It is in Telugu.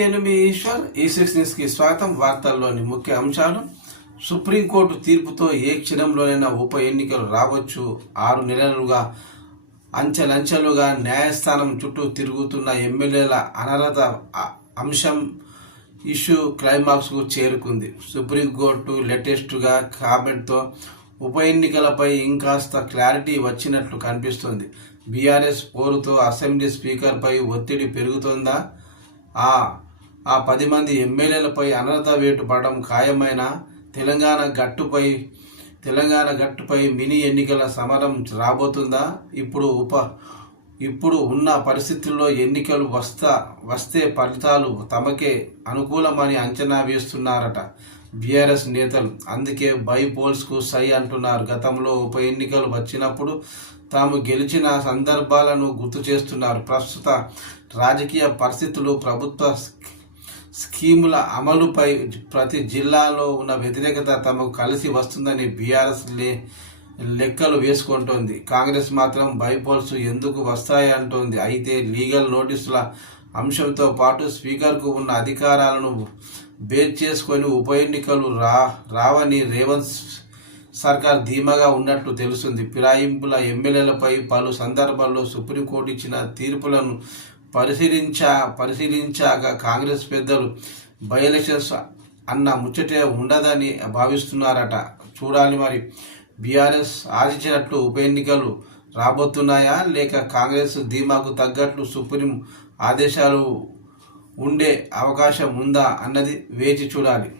నేను మీ ఈశ్వర్. ఈ6 న్యూస్కి స్వాగతం. వార్తల్లోని ముఖ్య అంశాలు: సుప్రీంకోర్టు తీర్పుతో ఏ క్షణంలోనైనా ఉప ఎన్నికలు రావచ్చు. 6 నెలలుగా అంచెలంచెలుగా న్యాయస్థానం చుట్టూ తిరుగుతున్న ఎమ్మెల్యేల అనర్హత అంశం ఇష్యూ క్లైమాక్స్కు చేరుకుంది. సుప్రీంకోర్టు లేటెస్ట్గా కామెంట్తో ఉప ఎన్నికలపై ఇంకాస్త క్లారిటీ వచ్చినట్లు కనిపిస్తోంది. బీఆర్ఎస్ పోరుతో అసెంబ్లీ స్పీకర్పై ఒత్తిడి పెరుగుతోందా? ఆ 10 మంది ఎమ్మెల్యేలపై అనర్హత వేటు పడడం ఖాయమైన తెలంగాణ గట్టుపై మినీ ఎన్నికల సమరం రాబోతుందా? ఇప్పుడు ఉన్న పరిస్థితుల్లో ఎన్నికలు వస్తే ఫలితాలు తమకే అనుకూలమని అంచనా వేస్తున్నారట బీఆర్ఎస్ నేతలు. అందుకే బై పోల్స్కు సై అంటున్నారు. గతంలో ఉప ఎన్నికలు వచ్చినప్పుడు తాము గెలిచిన సందర్భాలను గుర్తు చేస్తున్నారు. ప్రస్తుత రాజకీయ పరిస్థితులు, ప్రభుత్వ స్కీముల అమలుపై ప్రతి జిల్లాలో ఉన్న వ్యతిరేకత తమకు కలిసి వస్తుందని బీఆర్ఎస్ లెక్కలు వేసుకుంటోంది. కాంగ్రెస్ మాత్రం బైపోల్స్ ఎందుకు వస్తాయంటోంది. అయితే లీగల్ నోటీసుల అంశంతో పాటు స్పీకర్కు ఉన్న అధికారాలను బేస్ చేసుకొని ఉప ఎన్నికలు రావని రేవంత్ సర్కార్ ధీమాగా ఉన్నట్లు తెలుస్తుంది. ఫిరాయింపుల ఎమ్మెల్యేలపై పలు సందర్భాల్లో సుప్రీంకోర్టు ఇచ్చిన తీర్పులను పరిశీలించాక కాంగ్రెస్ పెద్దలు బై ఎలక్షన్స్ అన్న ముచ్చటే ఉండదని భావిస్తున్నారట. చూడాలి మరి బీఆర్ఎస్ ఆశించినట్లు ఉప ఎన్నికలు రాబోతున్నాయా, లేక కాంగ్రెస్ ధీమాకు తగ్గట్లు సుప్రీం ఆదేశాలు ఉండే అవకాశం ఉందా అన్నది వేచి చూడాలి.